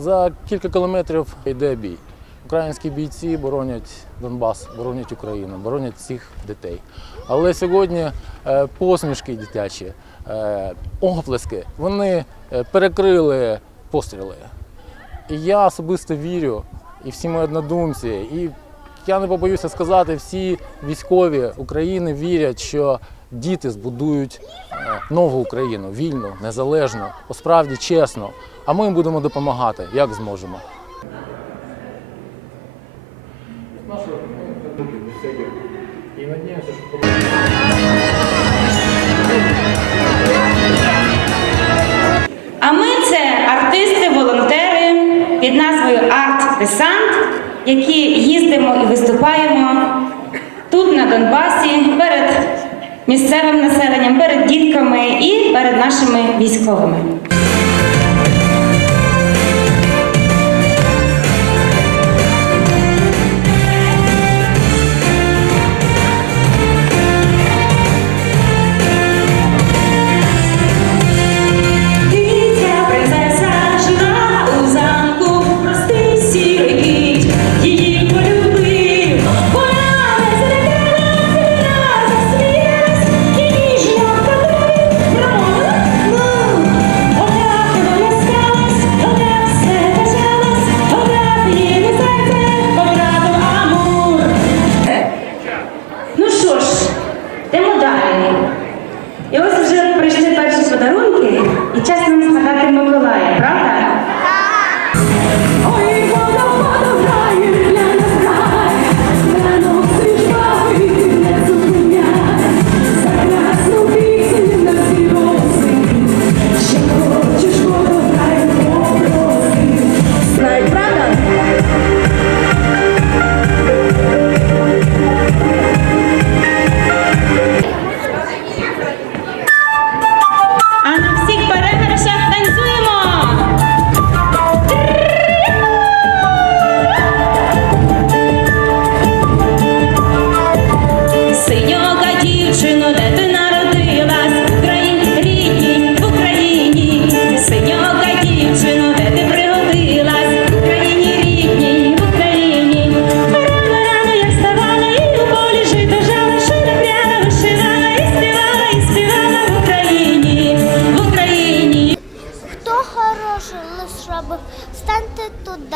За кілька кілометрів йде бій. Українські бійці боронять Донбас, боронять Україну, боронять всіх дітей. Але сьогодні е, посмішки дитячі, е, оплески, вони е, перекрили постріли. І я особисто вірю, і всі мої однодумці, і я не побоюся сказати, всі військові України вірять, що діти збудують е, нову Україну, вільну, незалежну, посправді чесну. А ми їм будемо допомагати, як зможемо. А ми це артисти-волонтери під назвою Арт Десант, які їздимо і виступаємо тут, на Донбасі, перед місцевим населенням, перед дітками і перед нашими військовими.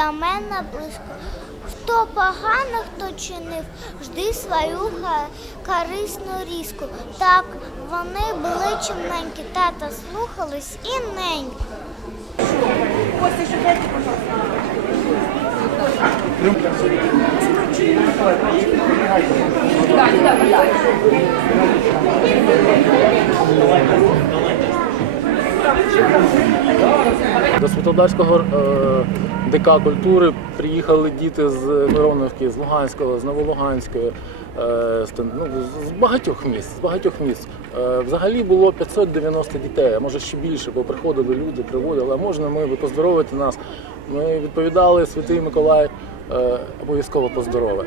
До мене близько. Хто погано, хто чинив, жди свою корисну різку. Так вони були чимненькі, тата слухались і неньки. До Світлодарського е, ДК культури приїхали діти з Мироновки, з Луганського, з Новолуганської, е, з, ну, з- багатьох міст. З багатьох міст. Е, взагалі було 590 дітей, а може ще більше, бо приходили люди, приводили. А можна ми ви поздоровити нас? Ми відповідали Святий Миколай е, обов'язково поздорове.